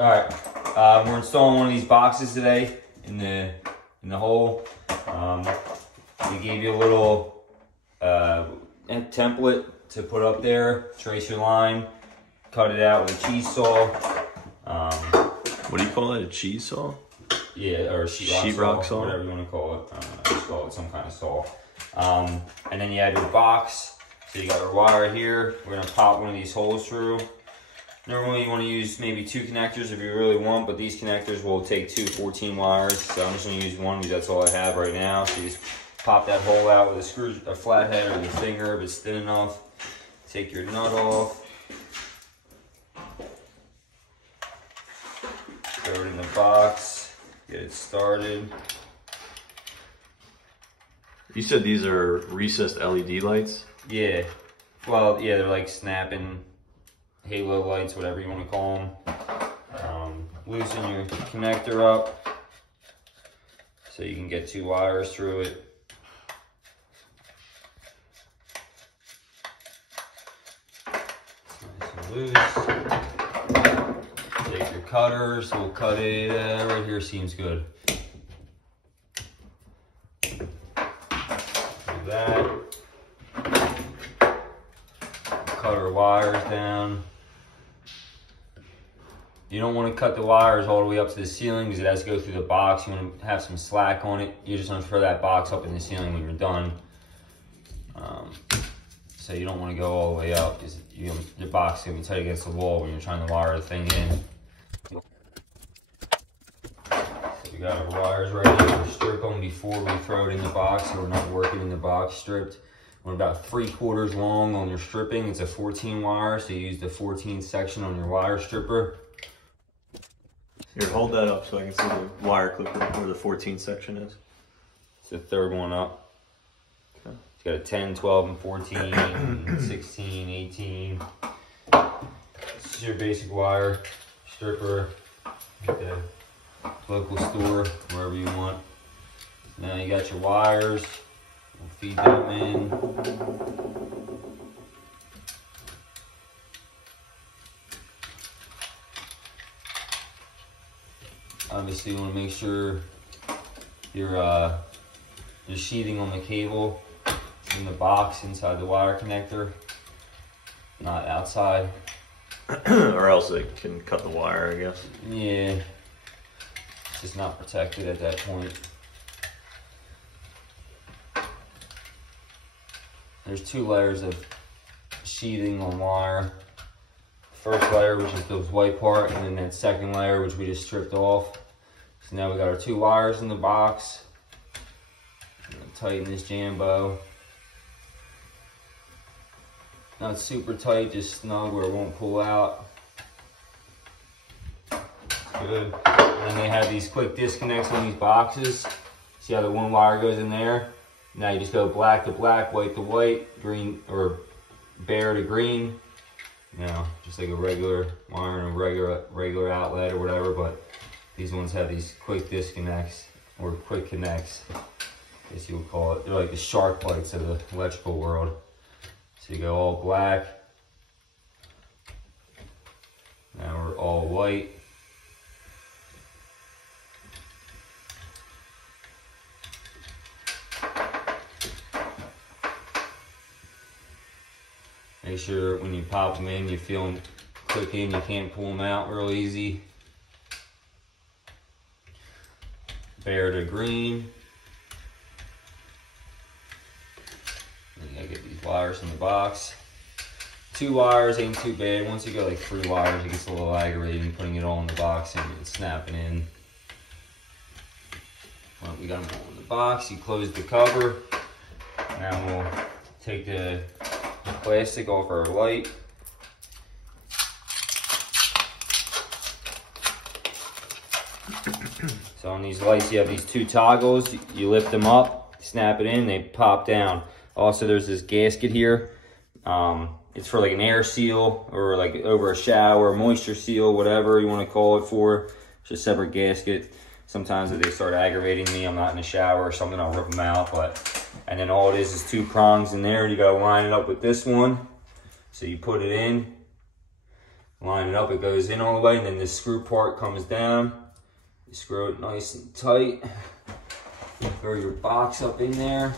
All right, we're installing one of these boxes today in the hole. They gave you a little template to put up there. Trace your line, cut it out with a cheese saw. What do you call it? A cheese saw? Yeah, or a sheetrock saw, whatever you want to call it. I just call it some kind of saw. And then you have your box. So you got your wire here. We're gonna pop one of these holes through. Normally you want to use maybe 2 connectors if you really want, but these connectors will take 2 14 wires. So I'm just going to use one because that's all I have right now. So you just pop that hole out with a flathead or your finger if it's thin enough. Take your nut off. Throw it in the box. Get it started. You said these are recessed LED lights? Yeah. Well, yeah, they're like snapping halo lights, whatever you want to call them. Loosen your connector up so you can get 2 wires through it. Nice and loose. Take your cutters, we'll cut it right here, seems good. Do that. Cut our wires down. You don't want to cut the wires all the way up to the ceiling because it has to go through the box. You want to have some slack on it. You just want to throw that box up in the ceiling when you're done. So you don't want to go all the way up because your box is going to be tight against the wall when you're trying to wire the thing in. So we got our wires ready. We'll strip them before we throw it in the box so we're not working in the box stripped. We're about 3/4 long on your stripping. It's a 14 wire, so you use the 14 section on your wire stripper. Here, hold that up so I can see the wire clipper where the 14 section is. It's the 3rd one up. Okay. It's got a 10, 12, and 14, 16, 18. This is your basic wire stripper at the local store, wherever you want. Now you got your wires. We'll feed them in. Obviously, you want to make sure your sheathing on the cable is in the box inside the wire connector, not outside. Or else it can cut the wire, I guess. Yeah, it's just not protected at that point. There's 2 layers of sheathing on wire. First layer, which is the white part, and then that second layer, which we just stripped off. So now we got our 2 wires in the box. I'm gonna tighten this Jambo. Not super tight, just snug where it won't pull out. Good. And then they have these quick disconnects on these boxes. See how the 1 wire goes in there? Now you just go black to black, white to white, green or bare to green. You know, just like a regular wire and a regular outlet or whatever, but these ones have these quick disconnects or quick connects, I guess you would call it. They're like the shark lights of the electrical world. So you go all black. Now we're all white. Make sure when you pop them in, you feel them click in. You can't pull them out real easy. Bare to green. And you gotta get these wires in the box. 2 wires ain't too bad. Once you go like 3 wires, it gets a little aggravating putting it all in the box and snapping in. Well, we got them all in the box. You close the cover. Now we'll take the plastic off our light. So on these lights, you have these 2 toggles. You lift them up, snap it in, they pop down. Also, there's this gasket here. It's for like an air seal or like over a shower, moisture seal, whatever you want to call it for. It's just a separate gasket. Sometimes if they start aggravating me, I'm not in the shower or something, I'll rip them out. And then all it is 2 prongs in there, and you gotta line it up with this one. So you put it in, line it up, it goes in all the way, and then this screw part comes down. You screw it nice and tight. Throw your box up in there.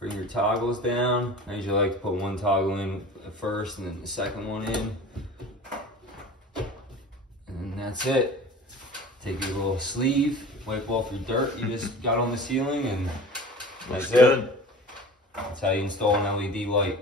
Bring your toggles down. I usually like to put one toggle in first and then the second one in. And that's it. Take your little sleeve, wipe off your dirt you just got on the ceiling, and that's it. That's how you install an LED light.